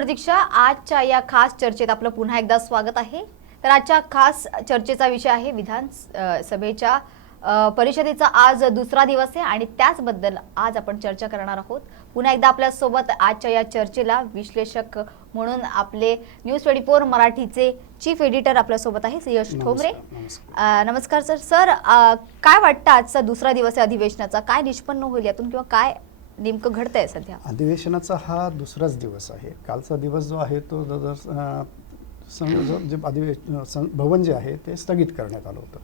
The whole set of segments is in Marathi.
प्रतीक्षा, आजच्या या खास चर्चेत आपलं पुन्हा एकदा स्वागत आहे। तर आजच्या खास चर्चेचा विषय आहे विधान सभेच्या परिषदेचा आज दुसरा दिवस आहे आणि त्याचबद्दल आज आपण चर्चा करणार आहोत। पुन्हा एकदा आपल्या सोबत आजच्या या चर्चेला विश्लेषक म्हणून आपले न्यूज 24 मराठीचे चीफ एडिटर आपल्या सोबत आहे यश ठोंबरे। नमस्कार सर। सर, काय वाटतं आजचा दुसरा दिवस आहे अधिवेशनाचा, काय निष्पन्न होईल यातून किंवा काय नेमकं घडतंय सध्या? अधिवेशनाचा हा दुसराच दिवस आहे। कालचा दिवस जो आहे तो जे अधिवेशन भवन जे आहे ते स्थगित करण्यात आलं होतं।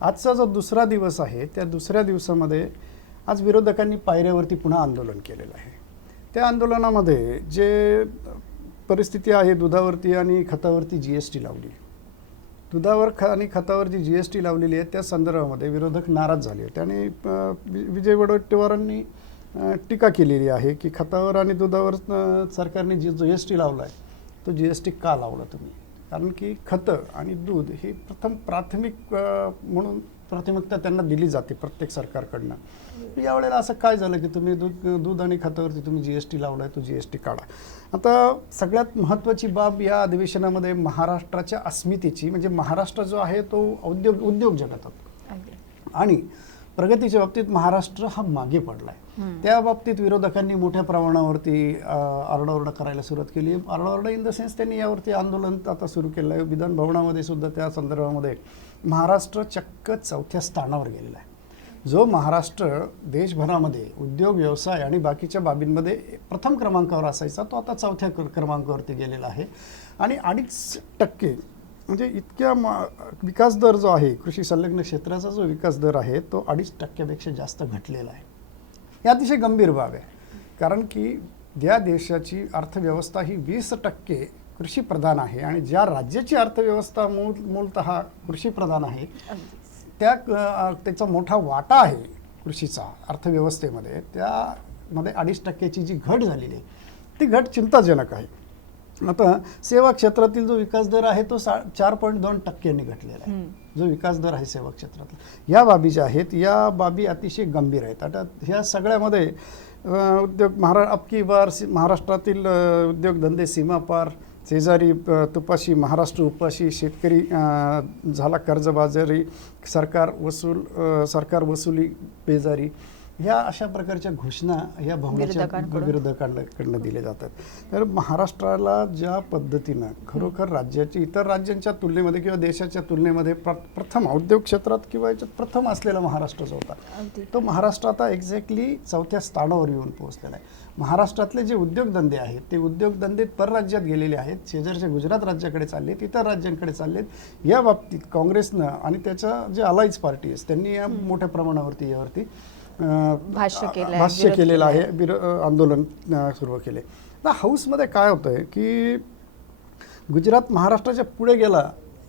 आजचा जो दुसरा दिवस आहे त्या दुसऱ्या दिवसामध्ये आज विरोधकांनी पायऱ्यावरती पुन्हा आंदोलन केलेलं आहे। त्या आंदोलनामध्ये जे परिस्थिती आहे, दुधावरती आणि खतावरती GST लावली, दुधावर आणि खतावर जी GST लावलेली आहे त्या संदर्भामध्ये विरोधक नाराज झाले होते आणि विजय वडेट्टीवारांनी टीका केलेली आहे की खतावर आणि दुधावर सरकारने जी GST लावला आहे तो GST का लावला तुम्ही? कारण की खतं आणि दूध ही प्राथमिक म्हणून प्राथमिकता त्यांना दिली जाते प्रत्येक सरकारकडनं। यावेळेला असं काय झालं की तुम्ही दूध आणि खतावरती तुम्ही GST लावलाय, तो GST काढा। आता सगळ्यात महत्त्वाची बाब या अधिवेशनामध्ये महाराष्ट्राच्या अस्मितेची, म्हणजे महाराष्ट्र जो आहे तो उद्योग जगतात आणि प्रगतीच्या बाबतीत महाराष्ट्र हा मागे पडलाय। त्या बाबतीत विरोधकांनी मोठ्या प्रमाणावरती आरडाओरडा करायला सुरुवात केली। आरडाओरडा इन द सेन्स त्यांनी यावरती आंदोलन आता सुरू केलं आहे। विधान भवनामध्ये सुद्धा त्या संदर्भामध्ये महाराष्ट्र चक्क 4थ्या स्थानावर गेलेला आहे। जो महाराष्ट्र देशभरामध्ये उद्योग व्यवसाय आणि बाकीच्या बाबींमध्ये प्रथम क्रमांकावर असायचा तो आता 4थ्या क्रमांकावरती गेलेला आहे आणि 2.5% म्हणजे इतक्या विकास दर जो आहे, कृषी संलग्न क्षेत्राचा जो विकास दर आहे तो 2.5% जास्त घटलेला आहे। हे अतिशय गंभीर बाब आहे, कारण की ज्या देशाची अर्थव्यवस्था ही 20% कृषी प्रधान आहे आणि ज्या राज्याची अर्थव्यवस्था मूलतः कृषी प्रधान आहे त्याचा मोठा वाटा आहे कृषीचा अर्थव्यवस्थेमध्ये, त्यामध्ये 2.5%ची जी घट झालेली आहे ती घट चिंताजनक आहे। आता सेवा क्षेत्रातील जो विकास दर आहे तो 4.2% घटलेला आहे। जो विकास दर आहे सेवा क्षेत्रातला, या बाबी ज्या आहेत या बाबी अतिशय गंभीर आहेत। आता ह्या सगळ्यामध्ये उद्योग अबकी बार महाराष्ट्रातील उद्योगधंदे सीमापार, शेजारी तुपाशी, महाराष्ट्र उपाशी, शेतकरी झाला कर्जबाजारी, सरकार वसुली बेजारी, ह्या अशा प्रकारच्या घोषणा या भवनाच्या विरोधकांकडून दिल्या जातात। तर महाराष्ट्राला ज्या पद्धतीनं खरोखर राज्याची इतर राज्यांच्या तुलनेमध्ये किंवा देशाच्या तुलनेमध्ये प्रथम उद्योग क्षेत्रात किंवा याच्यात प्रथम असलेला महाराष्ट्र जो होता तो महाराष्ट्र आता एक्झॅक्टली 4थ्या स्थानावर येऊन पोहोचलेला आहे। महाराष्ट्रातले जे उद्योगधंदे आहेत ते उद्योगधंदे परराज्यात गेलेले आहेत, शेजारच्या गुजरात राज्याकडे चाललेत, इतर राज्यांकडे चाललेत। या बाबतीत काँग्रेसनं आणि त्याच्या जे अलायन्स पार्टी आहेत त्यांनी या मोठ्या प्रमाणावरती यावरती भाष्य केलेलं आहे, आंदोलन सुरू केले। आता हाऊसमध्ये काय होतंय की गुजरात महाराष्ट्राच्या पुढे गेला,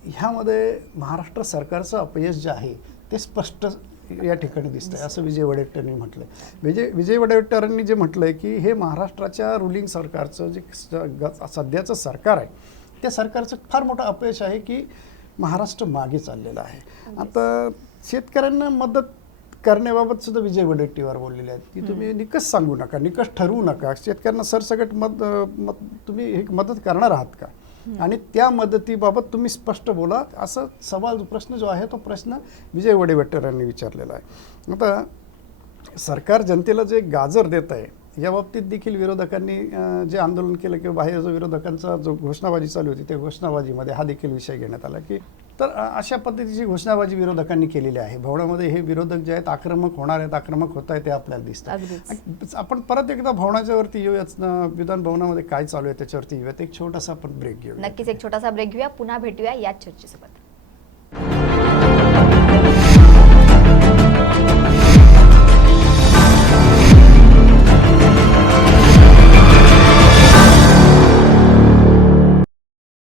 ह्यामध्ये महाराष्ट्र सरकारचं अपयश जे आहे ते स्पष्ट या ठिकाणी दिसतंय असं विजय वडेट्टीवारांनी म्हटलंय। विजय वडेट्टीवारांनी जे म्हटलंय की हे महाराष्ट्राच्या रुलिंग सरकारचं जे सध्याचं सरकार आहे त्या सरकारचं फार मोठं अपयश आहे की महाराष्ट्र मागे चाललेला आहे। आता शेतकऱ्यांना मदत करण्याबाबत सुद्धा विजय वडेट्टीवार बोललेले आहेत की तुम्ही निकष सांगू नका, निकष ठरवू नका, शेतकऱ्यांना सरसकट तुम्ही एक मदत करणार आहात का आणि त्या मदतीबाबत तुम्ही स्पष्ट बोला, असं प्रश्न जो आहे तो प्रश्न विजय वडेट्टीवारांनी विचारलेला आहे। आता सरकार जनतेला जे गाजर देत आहे या बाबतीत देखील विरोधकांनी जे आंदोलन केलं किंवा बाहेर जो विरोधकांचा जो घोषणाबाजी चालू होती त्या घोषणाबाजीमध्ये हा देखील विषय घेण्यात आला की तर अशा पद्धतीची घोषणाबाजी विरोधकांनी केलेली आहे। भवनामध्ये हे विरोधक जे आहेत आक्रमक होणार आहेत, आक्रमक होत आहेत ते आपल्याला दिसतं। आपण परत एकदा भवनाच्या वरती येऊयात, विधान भवनामध्ये काय चालू आहे त्याच्यावरती येऊयात। एक छोटासा आपण ब्रेक घेऊया। नक्कीच एक छोटासा ब्रेक घेऊया, पुन्हा भेटूया या चर्चेसोबत।